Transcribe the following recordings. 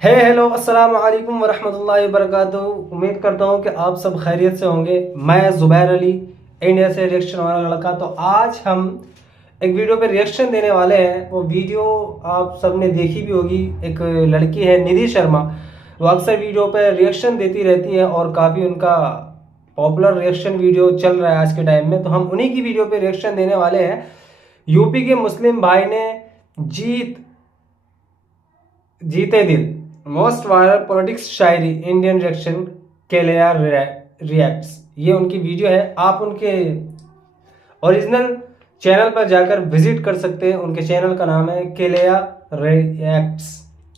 Hello अस्सलाम वालेकुम वरहमतुल्लाहि वबरकातुहू। उम्मीद करता हूँ कि आप सब खैरियत से होंगे। मैं ज़ुबैर अली, इंडिया से रिएक्शन वाला लड़का। तो आज हम एक वीडियो पे रिएक्शन देने वाले हैं। वो वीडियो आप सब ने देखी भी होगी। एक लड़की है निधि शर्मा, वो अक्सर वीडियो पे रिएक्शन देती रहती है और काफ़ी उनका पॉपुलर रिएक्शन वीडियो चल रहा है आज के टाइम में। तो हम उन्हीं की वीडियो पे रिएक्शन देने वाले हैं। यूपी के मुस्लिम भाई ने जीते दिल, मोस्ट वायरल पॉलिटिक्स शायरी, इंडियन रिएक्शन, केलेया रिएक्ट्स। ये उनकी वीडियो है। आप उनके ओरिजिनल चैनल पर जाकर विजिट कर सकते हैं। उनके चैनल का नाम है केलेया रिएक्ट्स।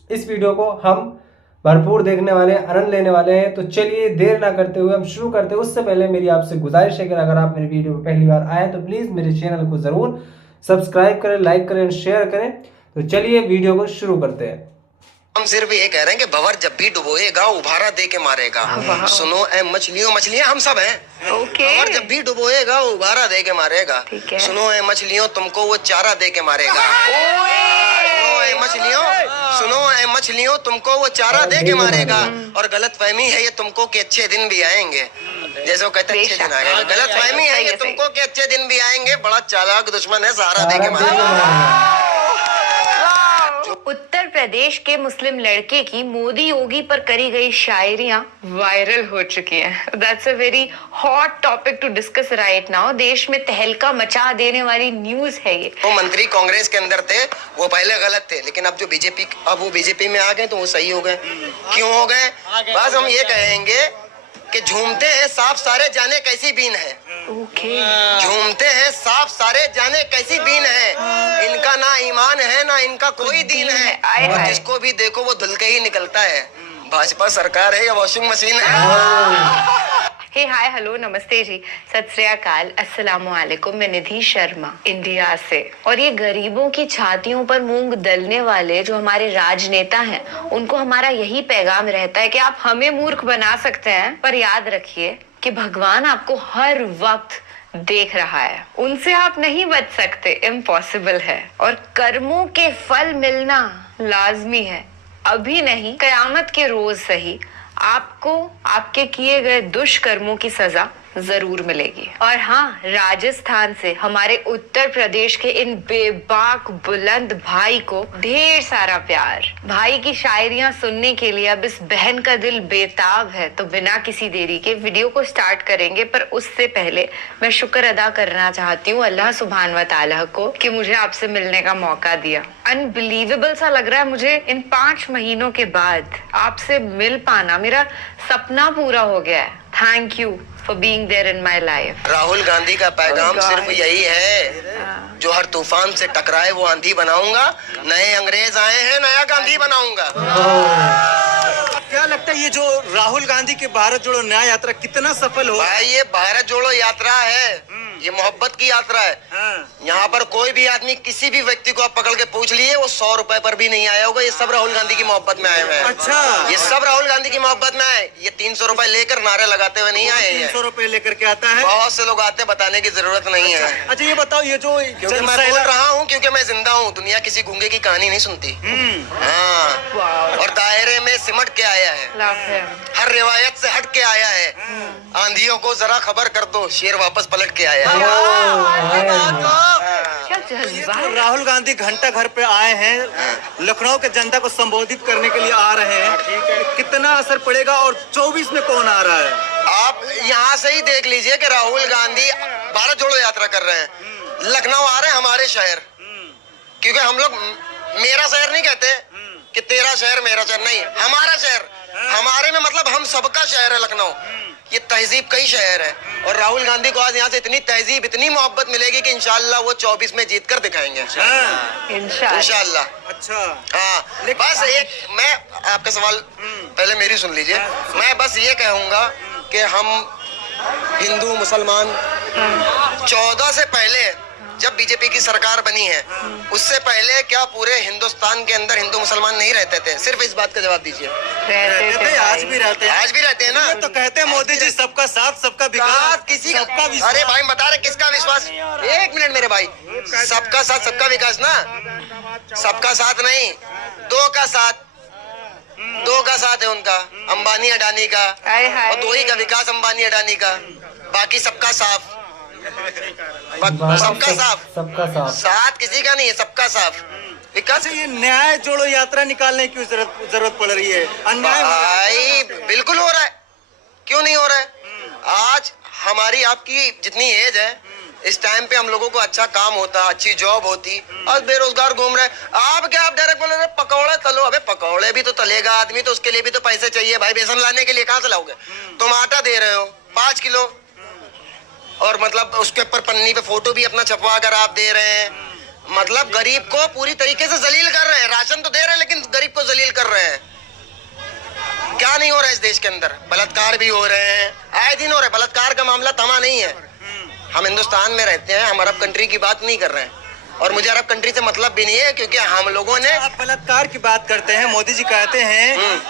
इस वीडियो को हम भरपूर देखने वाले हैं, आनंद लेने वाले हैं। तो चलिए देर ना करते हुए हम शुरू करते हैं। उससे पहले मेरी आपसे गुजारिश है कि अगर आप मेरी वीडियो पर पहली बार आए तो प्लीज़ मेरे चैनल को ज़रूर सब्सक्राइब करें, लाइक करें, शेयर करें। तो चलिए वीडियो को शुरू करते हैं। हम सिर्फ ये कह रहे हैं कि भंवर जब भी डुबोएगा उभारा दे के मारेगा। सुनो ए मछलियों, मछलियां हम सब हैं। भंवर जब भी डुबोएगा उभारा दे के मारेगा। सुनो ए मछलियों, तुमको वो चारा दे के मारेगा। सुनो ए मछलियों, तुमको वो चारा दे के मारेगा। और गलत फहमी है ये तुमको कि अच्छे दिन भी आएंगे। जैसे वो कहते हैं अच्छे दिन आएंगे, गलत फहमी है ये तुमको कि अच्छे दिन भी आएंगे। बड़ा चालाक दुश्मन है, सहारा दे के मारेगा। उत्तर प्रदेश के मुस्लिम लड़के की मोदी योगी पर करी गई शायरियां वायरल हो चुकी हैं। That's a very hot topic to discuss right now. देश में तहलका मचा देने वाली न्यूज है ये। वो मंत्री कांग्रेस के अंदर थे, वो पहले गलत थे, लेकिन अब जो बीजेपी, अब वो बीजेपी में आ गए तो वो सही हो गए। क्यों हो गए? बस हम ये कहेंगे कि झूमते हैं सांप सारे जाने कैसी बीन है। झूमते हैं सांप सारे जाने कैसी बीन है। इनका ना ईमान है ना इनका कोई दीन है। और जिसको भी देखो वो धुल के ही निकलता है। भाजपा सरकार है या वॉशिंग मशीन है? हे हाय हेलो नमस्ते जी, सत श्री अकाल, अस्सलाम वालेकुम। मैं निधि शर्मा इंडिया से। और ये गरीबों की छातियों पर मूंग दलने वाले जो हमारे राजनेता हैं, उनको हमारा यही पैगाम रहता है कि आप हमें मूर्ख बना सकते हैं, पर याद रखिए कि भगवान आपको हर वक्त देख रहा है। उनसे आप नहीं बच सकते, इम्पॉसिबल है। और कर्मों के फल मिलना लाजमी है, अभी नहीं कयामत के रोज सही। आपको आपके किए गए दुष्कर्मों की सजा जरूर मिलेगी। और हाँ, राजस्थान से हमारे उत्तर प्रदेश के इन बेबाक बुलंद भाई को ढेर सारा प्यार। भाई की शायरियां सुनने के लिए अब इस बहन का दिल बेताब है। तो बिना किसी देरी के वीडियो को स्टार्ट करेंगे, पर उससे पहले मैं शुक्र अदा करना चाहती हूँ अल्लाह सुभान व तआला को कि मुझे आपसे मिलने का मौका दिया। अनबिलीवेबल सा लग रहा है मुझे, इन 5 महीनों के बाद आपसे मिल पाना मेरा सपना पूरा हो गया है। Thank you for being there in my life। Rahul Gandhi का पैगाम सिर्फ यही है, जो हर तूफान से टकराए वो आंधी बनाऊंगा। नए अंग्रेज आए हैं, नया गांधी बनाऊंगा। क्या लगता है ये जो राहुल गांधी के भारत जोड़ो न्याय यात्रा कितना सफल हो? भाई ये भारत जोड़ो यात्रा है, ये मोहब्बत की यात्रा है। यहाँ पर कोई भी आदमी किसी भी व्यक्ति को आप पकड़ के पूछ लिए, वो 100 रुपए पर भी नहीं आया होगा। ये सब राहुल गांधी की मोहब्बत में आए हुए हैं। अच्छा, ये सब राहुल गांधी की मोहब्बत में आए। ये 300 रुपए लेकर नारे लगाते हुए नहीं आए हैं। 300 रुपए लेकर के आता है। बहुत से लोग आते, बताने की जरूरत नहीं है। अच्छा ये बताओ, ये जो क्योंकि मैं बोल रहा हूँ, क्योंकि मैं जिंदा हूँ। दुनिया किसी गूंगे की कहानी नहीं सुनती। हाँ, और दायरे में सिमट के आया है, हर रिवायत से हट के आया है। आंधियों को जरा खबर कर दो, शेर वापस पलट के आया है। तो राहुल गांधी घंटा घर पे आए हैं, लखनऊ के जनता को संबोधित करने के लिए आ रहे हैं। कितना असर पड़ेगा और 24 में कौन आ रहा है? आप यहाँ से ही देख लीजिए कि राहुल गांधी भारत जोड़ो यात्रा कर रहे हैं। लखनऊ आ रहे हैं, हमारे शहर। क्योंकि हम लोग मेरा शहर नहीं कहते कि तेरा शहर मेरा शहर, नहीं, हमारा शहर। हमारे में मतलब हम सबका शहर है लखनऊ। ये तहजीब का ही शहर है। और राहुल गांधी को आज यहाँ से इतनी तहजीब, इतनी मोहब्बत मिलेगी कि इंशाल्लाह वो 24 में जीत कर दिखाएंगे। इंशाल्लाह। अच्छा हाँ, बस एक मैं आपका सवाल पहले मेरी सुन लीजिए। मैं बस ये कहूंगा कि हम हिंदू मुसलमान 14 से पहले जब बीजेपी की सरकार बनी है, उससे पहले क्या पूरे हिंदुस्तान के अंदर हिंदू मुसलमान नहीं रहते थे? सिर्फ इस बात का जवाब दीजिए। रहते थे, आज भी रहते हैं। आज भी रहते हैं ना। तो कहते हैं मोदी जी सबका साथ सबका विकास। किसी का विश्वास? अरे भाई बता रहे किसका विश्वास? एक मिनट मेरे भाई, सबका साथ सबका विकास ना, सबका साथ नहीं, 2 का साथ। दो का साथ है उनका, अंबानी अडानी का, हाय हाय। और दो ही का, विकास अंबानी अडानी का, बाकी सबका साफ, सबका साफ, सबका साफ। साथ किसी का नहीं है, सबका साफ। विकास अच्छा, ये न्याय जोड़ो यात्रा निकालने की जरूरत पड़ रही है, अन्याय हो रहा है। भाई बिल्कुल हो रहा है, क्यों नहीं हो रहा है? आज हमारी आपकी जितनी एज है, इस टाइम पे हम लोगों को अच्छा काम होता, अच्छी जॉब होती, और बेरोजगार घूम रहे हैं। आप क्या, आप डायरेक्ट बोल रहे हैं पकौड़े तलो? अबे पकौड़े भी तो तलेगा आदमी, तो उसके लिए भी तो पैसे चाहिए भाई। बेसन लाने के लिए कहाँ से लाओगे? तुम आटा दे रहे हो 5 किलो, और मतलब उसके ऊपर पन्नी पे फोटो भी अपना छपवा कर आप दे रहे हैं। मतलब गरीब को पूरी तरीके से जलील कर रहे हैं। राशन तो दे रहे हैं लेकिन गरीब को जलील कर रहे हैं। क्या नहीं हो रहा है इस देश के अंदर? बलात्कार भी हो रहे हैं, आए दिन हो रहे हैं। बलात्कार का मामला थमा नहीं है। हम हिंदुस्तान में रहते हैं, हम अरब कंट्री की बात नहीं कर रहे हैं, और मुझे अरब कंट्री से मतलब भी नहीं है, क्योंकि हम लोगों ने आप बलात्कार की बात करते हैं। मोदी जी कहते हैं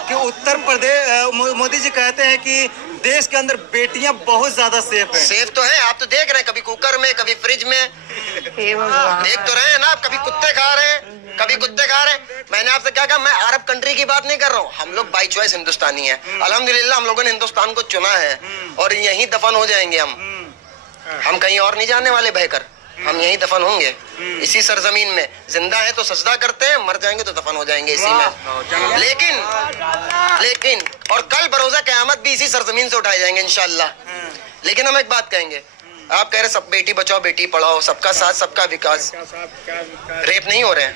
कि उत्तर प्रदेश, मोदी जी कहते हैं कि देश के अंदर बेटियां बहुत ज्यादा सेफ हैं। सेफ तो है, आप तो देख रहे हैं, कभी कुकर में, कभी फ्रिज में, हे भगवान। देख तो रहे हैं ना आप। कभी कुत्ते खा रहे हैं, कभी कुत्ते खा रहे हैं। मैंने आपसे क्या कहा, मैं अरब कंट्री की बात नहीं कर रहा हूँ। हम लोग बाई चॉइस हिंदुस्तानी है, अल्हम्दुलिल्लाह हम लोगों ने हिंदुस्तान को चुना है, और यहीं दफन हो जाएंगे हम कहीं और नहीं जाने वाले बहकर, हम यहीं दफन होंगे इसी सरजमीन में। जिंदा है तो सजदा करते हैं, मर जाएंगे तो दफन हो जाएंगे इसी में। लेकिन और कल बरोजा क़यामत भी इसी सरजमीन से उठाए जाएंगे इंशाअल्लाह। लेकिन हम एक बात कहेंगे, आप कह रहे सब बेटी बचाओ बेटी पढ़ाओ, सबका साथ सबका विकास, रेप नहीं हो रहे हैं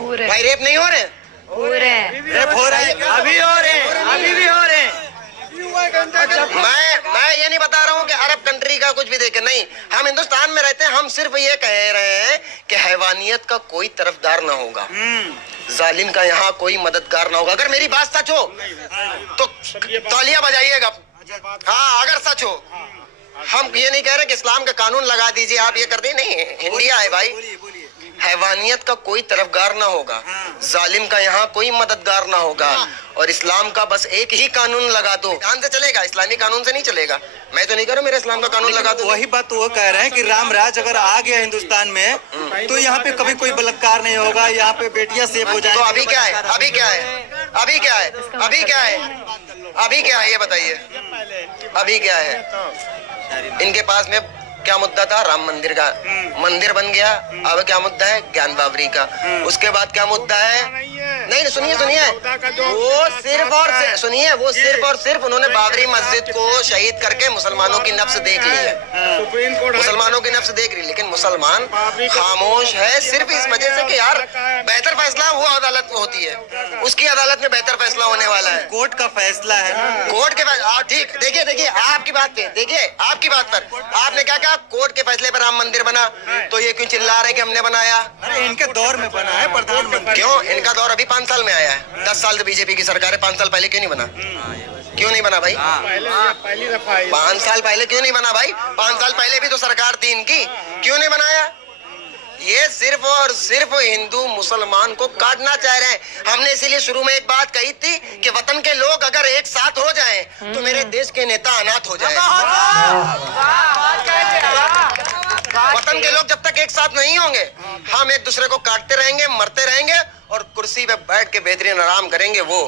हो रहे भाई? रेप नहीं हो रहे हैं? हो रहे हैं। रेप हो रहा है, अभी हो रहे हैं, अभी भी हो रहे हैं। मैं ये नहीं बता रहा हूँ कि अरब कंट्री का कुछ भी देखे, नहीं। हम हिंदुस्तान में रहते हैं, हम सिर्फ ये कह रहे हैं कि हैवानियत का कोई तरफदार ना होगा, जालिम का यहाँ कोई मददगार ना होगा। अगर मेरी बात सच हो तो तालियां बजाइएगा। हाँ, अगर सच हो। हम ये नहीं कह रहे कि इस्लाम का कानून लगा दीजिए, आप ये कर दीजिए, नहीं। इंडिया है भाई, हैवानियत का कोई तरफदार ना होगा, जालिम का यहाँ कोई मददगार ना होगा, और इस्लाम का बस एक ही कानून लगा दो, ध्यान से चलेगा, इस्लामी कानून से नहीं चलेगा। मैं तो नहीं कह रहा मेरा इस्लाम का कानून लगा दो। वही बात तो वो कह रहे हैं कि राम राज अगर आ गया हिंदुस्तान में तो यहाँ पे कभी कोई बलात्कार नहीं होगा, यहाँ पे बेटियां सेफ हो तो जाएंगी। अभी क्या है? अभी क्या है? अभी क्या है? अभी क्या है? अभी क्या है ये बताइए? अभी क्या है? इनके पास में क्या मुद्दा था? राम मंदिर का। मंदिर बन गया, अब क्या मुद्दा है? ज्ञान बावरी का। उसके बाद क्या मुद्दा है? नहीं, सुनिए वो सिर्फ और सुनिए, वो सिर्फ और सिर्फ उन्होंने बाबरी मस्जिद को शहीद करके मुसलमानों की नफ्स देख ली है, मुसलमानों की नफ्स देख ली। लेकिन मुसलमान खामोश है सिर्फ इस वजह से कि यार बेहतर फैसला वो अदालत में होती है, उसकी अदालत में बेहतर फैसला होने वाला है, कोर्ट का फैसला है। कोर्ट के ठीक। देखिए आपकी बात पे, देखिए आपकी बात पर आपने क्या कहा? कोर्ट के फैसले पर राम मंदिर बना, तो ये क्यों चिल्ला रहे कि हमने बनाया? अरे इनके दौर में बना है प्रधानमंत्री। क्यों? इनका दौर अभी 5 साल में आया है। 10 साल से बीजेपी की सरकार है, 5 साल पहले क्यों नहीं बना? क्यों नहीं बना भाई? 5 साल पहले क्यों नहीं बना भाई? 5 साल पहले भी तो सरकार थी इनकी, क्यों नहीं बनाया? ये सिर्फ और सिर्फ हिंदू मुसलमान को काटना चाह रहे हैं। हमने इसीलिए शुरू में एक बात कही थी कि वतन के लोग अगर एक साथ हो जाएं तो मेरे देश के नेता अनाथ हो जाएं। वतन के लोग जब तक एक साथ नहीं होंगे, हम एक दूसरे को काटते रहेंगे, मरते रहेंगे, और कुर्सी पे बैठ के बेहतरीन आराम करेंगे, वो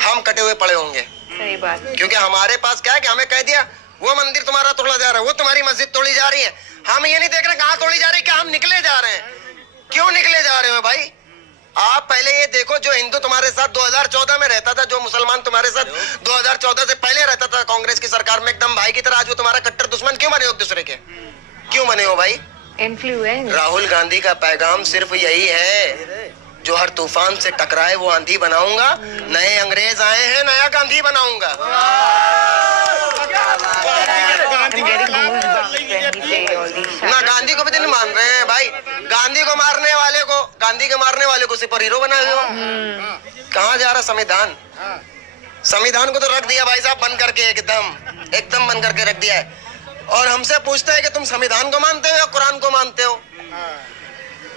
हम कटे हुए पड़े होंगे। सही बात। क्योंकि हमारे पास क्या है कि हमें कह दिया वो मंदिर तुम्हारा तोड़ा जा रहा है, वो तुम्हारी मस्जिद तोड़ी जा रही है। हम ये नहीं देख रहे कहाँ तोड़ी जा रही है, क्या हम निकले जा रहे हैं? क्यों निकले जा रहे हो भाई? आप पहले ये देखो, जो हिंदू तुम्हारे साथ 2014 में रहता था, जो मुसलमान तुम्हारे साथ 2014 से पहले रहता था कांग्रेस की सरकार में एकदम भाई की तरह, आज वो तुम्हारा कट्टर दुश्मन क्यों बने हो एक दूसरे के? क्यों बने हो भाई? इन्फ्लुएंस। राहुल गांधी का पैगाम सिर्फ यही है, जो हर तूफान से टकराए वो आंधी बनाऊंगा, नए अंग्रेज आए हैं नया गांधी बनाऊंगा। ना गांधी को भी तो नहीं मान रहे हैं भाई। गांधी को मारने वाले को सुपर हीरो बना रहे हो। कहाँ जा रहा संविधान? संविधान को तो रख दिया भाई साहब बंद करके, एकदम बंद करके रख दिया है। और हमसे पूछते हैं कि तुम संविधान को मानते हो या कुरान को मानते हो?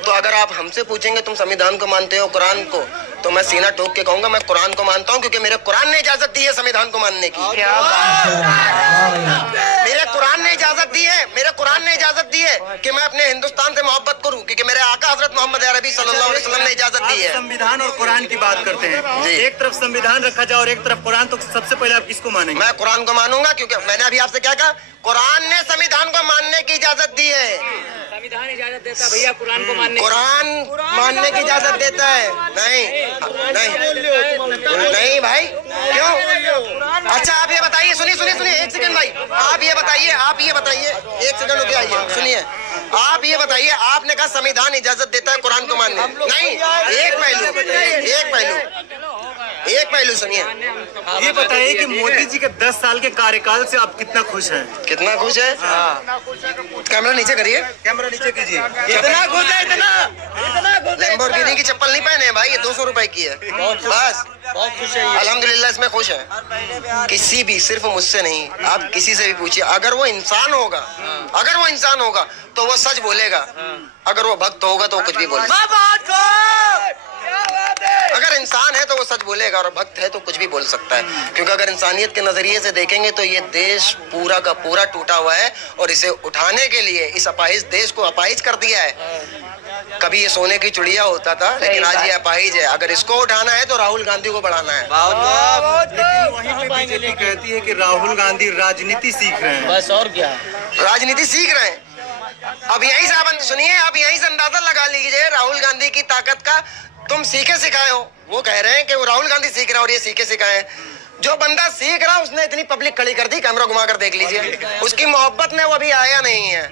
तो अगर आप हमसे पूछेंगे तुम संविधान को मानते हो कुरान को, तो मैं सीना ठोक के कहूंगा मैं कुरान को मानता हूं, क्योंकि मेरे कुरान ने इजाजत दी है संविधान को मानने की। क्या बात। मेरे कुरान ने इजाजत दी है, मेरे कुरान ने इजाजत दी है कि मैं अपने हिंदुस्तान से मोहब्बत करूं, क्योंकि मेरे आका हजरत मोहम्मद अरबी सल्लल्लाहु अलैहि वसल्लम ने इजाजत दी है। संविधान और कुरान की बात करते हैं, जी। एक तरफ संविधान रखा जाए और एक तरफ कुरान, तो सबसे पहले आप किसको मानेंगे? मैं कुरान को मानूंगा, क्योंकि मैंने अभी आपसे क्या कहा, कुरान ने संविधान को मानने की इजाजत दी है। संविधान इजाजत देता है भैया कुरान को मानने। कुरान मानने की इजाजत देता है? नहीं नहीं नहीं भाई, क्यों? अच्छा आप ये बताइए, सुनिए सुनिए सुनिए, एक सेकंड भाई, आप ये बताइए, एक सेकंड रुके, आइए सुनिए, आप ये बताइए, आपने कहा संविधान इजाजत देता है कुरान को मानने, नहीं, एक पहलू सुनिए। ये बताइए कि मोदी जी के 10 साल के कार्यकाल से आप कितना खुश हैं? कितना खुश है? कैमरा नीचे करिए, कैमरा नीचे कीजिए। कितना खुश है? इतना लैम्बोर्गिनी की चप्पल नहीं पहने हैं भाई, ये 200 रुपए की है, बस बहुत खुश है। अल्हम्दुलिल्लाह इसमें खुश है। किसी भी, सिर्फ मुझसे नहीं, आप किसी से भी पूछिए, अगर वो इंसान होगा, तो वो सच बोलेगा, अगर वो भक्त होगा तो वो कुछ भी बोलेगा। अगर इंसान है तो वो सच बोलेगा, और भक्त है तो कुछ भी बोल सकता है, क्योंकि अगर इंसानियत के नजरिए से देखेंगे तो ये देश पूरा का पूरा टूटा हुआ है, और इसे उठाने के लिए इस अपाहिज देश को अपाहिज कर दिया है। कभी ये सोने की चिड़िया होता था, लेकिन आज ये अपाहिज है। अगर इसको उठाना है तो राहुल गांधी को बढ़ाना है। लेकिन वहीं पे बीजेपी कहती है कि राहुल गांधी राजनीति सीख रहे हैं। बस और क्या, राजनीति सीख रहे हैं। अब यहीं से आप सुनिए, आप यहीं से अंदाजा लगा लीजिए राहुल गांधी की ताकत का। तुम सीखे सिखाए हो, वो कह रहे हैं कि वो राहुल गांधी सीख रहा है और ये सीखे सिखाए हैं। जो बंदा सीख रहा उसने इतनी पब्लिक खड़ी कर दी, कैमरा घुमा कर देख लीजिए, उसकी मोहब्बत में वो अभी आया नहीं है।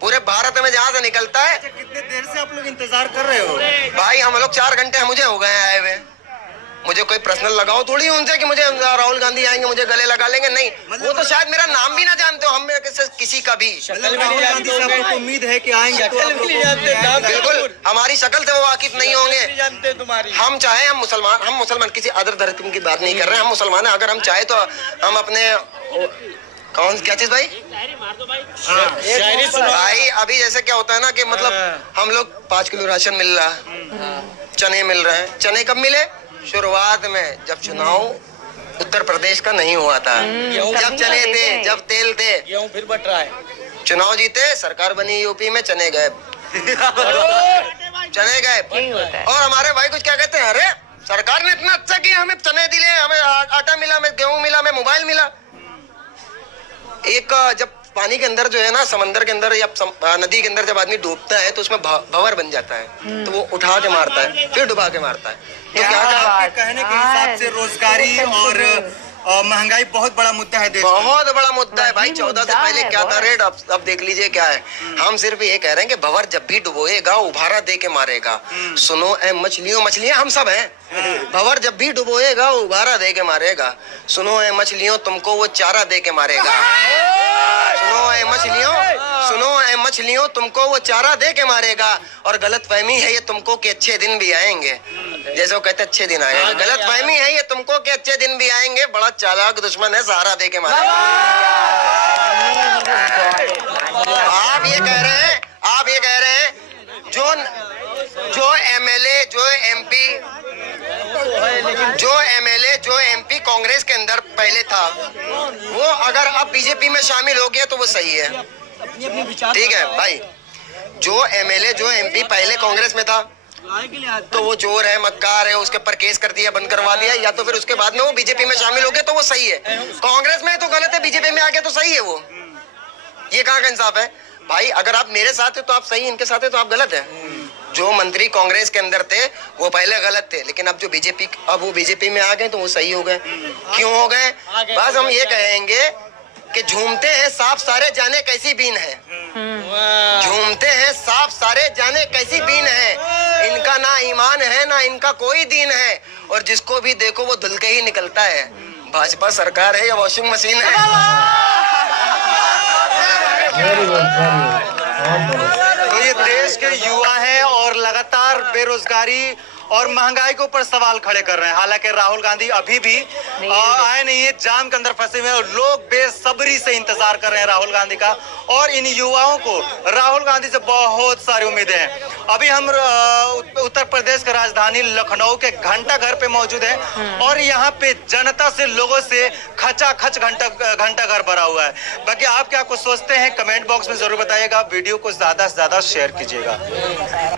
पूरे भारत में जहां से निकलता है। कितने देर से आप लोग इंतजार कर रहे हो? भाई हम लोग 4 घंटे मुझे हो गए आए हुए। मुझे कोई पर्सनल लगाओ थोड़ी उनसे कि मुझे राहुल गांधी आएंगे मुझे गले लगा लेंगे, नहीं, वो तो शायद मेरा नाम भी ना जानते हो, हम में किसी का भी। राहुल गांधी साहब को उम्मीद है कि आएंगे तो आप लोग बिल्कुल हमारी शक्ल से वो वाकिफ नहीं होंगे। जानते तुम्हारी। हम चाहे, हम मुसलमान किसी अदर धर्म की बात नहीं कर रहे हैं, हम मुसलमान हैं। अगर हम चाहे तो हम अपने कौन क्या चीज भाई भाई अभी जैसे क्या होता है ना कि मतलब हम लोग 5 किलो राशन मिल रहा है, चने मिल रहे हैं। चने कब मिले? शुरुआत में, जब चुनाव उत्तर प्रदेश का नहीं हुआ था, जब चने थे, जब तेल थे। गेहूं फिर बट रहा है। चुनाव जीते, सरकार बनी यूपी में, चने गए चने गए। और हमारे भाई कुछ क्या कहते हैं, अरे सरकार ने इतना अच्छा किया, हमें चने दिले, हमें आटा मिला, हमें गेहूं मिला, हमें मोबाइल मिला। एक जब पानी के अंदर जो है ना, समंदर के अंदर या नदी के अंदर जब आदमी डूबता है तो उसमें भंवर बन जाता है, तो वो उठा के मारता है, फिर डुबा के मारता है। तो क्या आपके कहने के हिसाब से रोजगारी और महंगाई बहुत बड़ा मुद्दा है देश में। बहुत बड़ा मुद्दा है भाई। 14 से पहले क्या था रेट, अब देख लीजिए क्या है। हम सिर्फ ये कह रहे हैं कि भंवर जब भी डुबोएगा उभारा दे के मारेगा। सुनो ए मछलियां हम सब हैं। भंवर जब भी डुबोएगा उभारा दे के मारेगा। सुनो ए मछलियों तुमको वो चारा दे के मारेगा। सुनो ए मछलियों तुमको वो चारा दे के मारेगा। और गलत फहमी है ये तुमको कि अच्छे दिन भी आएंगे, जैसे वो कहते अच्छे दिन आएंगे। गलत फहमी है ये तुमको कि अच्छे दिन भी आएंगे। बड़ा चालाक दुश्मन है, सहारा दे के मारेगा। आप ये कह रहे हैं जो एमएलए जो एमपी कांग्रेस के अंदर पहले था, वो अगर अब बीजेपी में शामिल हो गया तो वो सही है, ठीक है भाई। जो एमएलए जो एमपी पहले कांग्रेस में था तो वो चोर है, मक्कार है, उसके ऊपर केस कर दिया, बंद करवा दिया, या तो फिर उसके बाद में वो बीजेपी में शामिल हो गया तो वो सही है। कांग्रेस में तो गलत है, बीजेपी में आ गया तो सही है। वो ये कहाँ का इंसाफ है भाई? अगर आप मेरे साथ है तो आप सही, इनके साथ है तो आप गलत है। जो मंत्री कांग्रेस के अंदर थे वो पहले गलत थे, लेकिन अब वो बीजेपी में आ गए तो वो सही हो गए। क्यों हो गए? बस हम ये कहेंगे कि झूमते हैं सांप सारे जाने कैसी बीन है। झूमते हैं सांप सारे जाने कैसी बीन है। इनका ना ईमान है ना इनका कोई दीन है, और जिसको भी देखो वो धुल के ही निकलता है। भाजपा सरकार है या वॉशिंग मशीन है? तो ये देश के युवा हैं और लगातार बेरोजगारी और महंगाई के ऊपर सवाल खड़े कर रहे हैं। हालांकि राहुल गांधी अभी भी आए नहीं है, जाम के अंदर फंसे हुए हैं और लोग बेसब्री से इंतजार कर रहे हैं राहुल गांधी का। और इन युवाओं को राहुल गांधी से बहुत सारी उम्मीदें हैं। अभी हम उत्तर प्रदेश की राजधानी लखनऊ के घंटा घर पे मौजूद हैं और यहाँ पे जनता से, लोगों से खचाखच घंटा घर भरा हुआ है। बाकी आप क्या कुछ सोचते हैं कमेंट बॉक्स में जरूर बताइएगा। वीडियो को ज्यादा से ज्यादा शेयर कीजिएगा।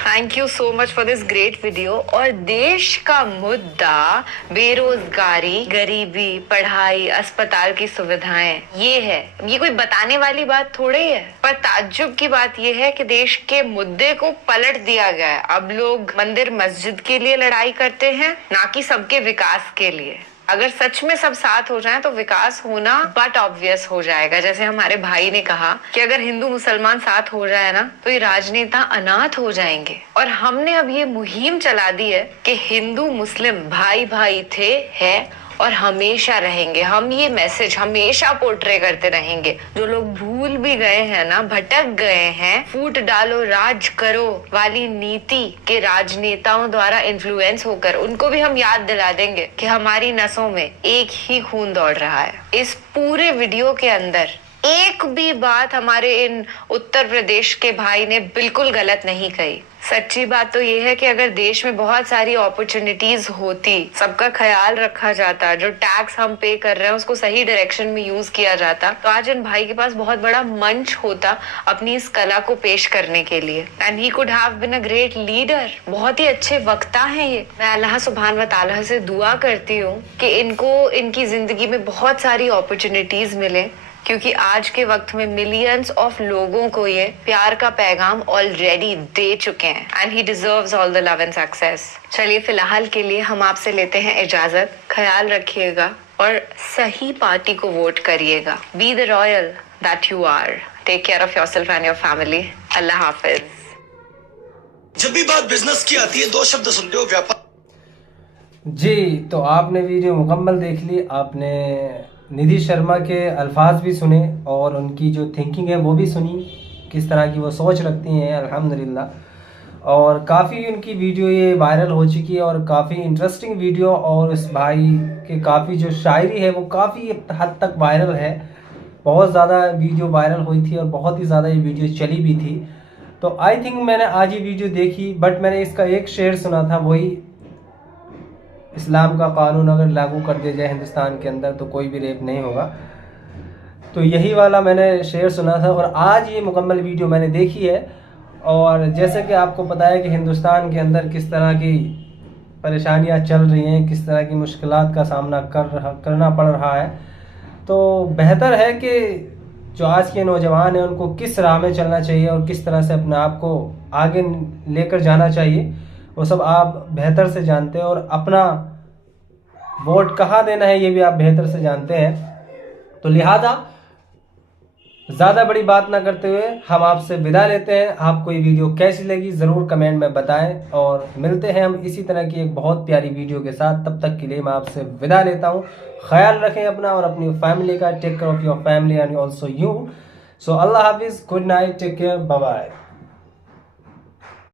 Thank you so much for this great video. और देश का मुद्दा बेरोजगारी, गरीबी, पढ़ाई, अस्पताल की सुविधाएं, ये है। ये कोई बताने वाली बात थोड़ी है। पर ताज्जुब की बात ये है कि देश के मुद्दे को पलट दिया गया है। अब लोग मंदिर मस्जिद के लिए लड़ाई करते हैं, ना कि सबके विकास के लिए। अगर सच में सब साथ हो जाएं तो विकास होना बट ऑब्वियस हो जाएगा। जैसे हमारे भाई ने कहा कि अगर हिंदू मुसलमान साथ हो जाए ना तो ये राजनेता अनाथ हो जाएंगे। और हमने अब ये मुहिम चला दी है कि हिंदू मुस्लिम भाई भाई थे, है और हमेशा रहेंगे। हम ये मैसेज हमेशा पोर्ट्रे करते रहेंगे। जो लोग भूल भी गए हैं ना, भटक गए हैं, फूट डालो राज करो वाली नीति के राजनेताओं द्वारा इन्फ्लुएंस होकर, उनको भी हम याद दिला देंगे कि हमारी नसों में एक ही खून दौड़ रहा है। इस पूरे वीडियो के अंदर एक भी बात हमारे इन उत्तर प्रदेश के भाई ने बिल्कुल गलत नहीं कही। सच्ची बात तो ये है कि अगर देश में बहुत सारी अपॉर्चुनिटीज होती, सबका ख्याल रखा जाता, जो टैक्स हम पे कर रहे हैं उसको सही डायरेक्शन में यूज किया जाता, तो आज इन भाई के पास बहुत बड़ा मंच होता अपनी इस कला को पेश करने के लिए। And he could have been a great leader. बहुत ही अच्छे वक्ता हैं ये। मैं अल्लाह सुब्हान व तआला से दुआ करती हूँ कि इनको इनकी जिंदगी में बहुत सारी अपॉर्चुनिटीज मिले, क्योंकि आज के वक्त में मिलियंस ऑफ लोगों को ये प्यार का पैगाम ऑलरेडी दे चुके हैं। And he deserves all the love and success. चलिए फिलहाल के लिए हम आपसे लेते हैं इजाजत। ख्याल रखिएगा और सही पार्टी को वोट करिएगा। Be the royal that you are. Take care of yourself and your family. अल्लाह हाफिज। जब भी बात बिजनेस की आती है, दो शब्द सुनते हो, व्यापार। जी, तो आपने वीडियो मुकम्मल देख ली। आपने निधि शर्मा के अल्फाज भी सुने और उनकी जो थिंकिंग है वो भी सुनी, किस तरह की वो सोच रखती हैं। अल्हम्दुलिल्लाह। और काफ़ी उनकी वीडियो ये वायरल हो चुकी है और काफ़ी इंटरेस्टिंग वीडियो। और इस भाई के काफ़ी जो शायरी है वो काफ़ी हद तक वायरल है। बहुत ज़्यादा वीडियो वायरल हुई थी और बहुत ही ज़्यादा ये वीडियो चली भी थी। तो आई थिंक मैंने आज ये वीडियो देखी, बट मैंने इसका एक शेर सुना था, वही इस्लाम का कानून अगर लागू कर दिया जाए हिंदुस्तान के अंदर तो कोई भी रेप नहीं होगा। तो यही वाला मैंने शेर सुना था और आज ये मुकम्मल वीडियो मैंने देखी है। और जैसे कि आपको पता है कि हिंदुस्तान के अंदर किस तरह की परेशानियां चल रही हैं, किस तरह की मुश्किलात का सामना करना पड़ रहा है, तो बेहतर है कि जो आज के नौजवान हैं उनको किस राह में चलना चाहिए और किस तरह से अपने आप को आगे लेकर जाना चाहिए, वो सब आप बेहतर से जानते हैं। और अपना वोट कहाँ देना है ये भी आप बेहतर से जानते हैं। तो लिहाजा ज़्यादा बड़ी बात ना करते हुए हम आपसे विदा लेते हैं। आपको ये वीडियो कैसी लगी ज़रूर कमेंट में बताएं और मिलते हैं हम इसी तरह की एक बहुत प्यारी वीडियो के साथ। तब तक के लिए मैं आपसे विदा लेता हूँ। ख्याल रखें अपना और अपनी फैमिली का। Take care of your family and also you. So अल्लाह हाफिज़, good night, take care, bye bye.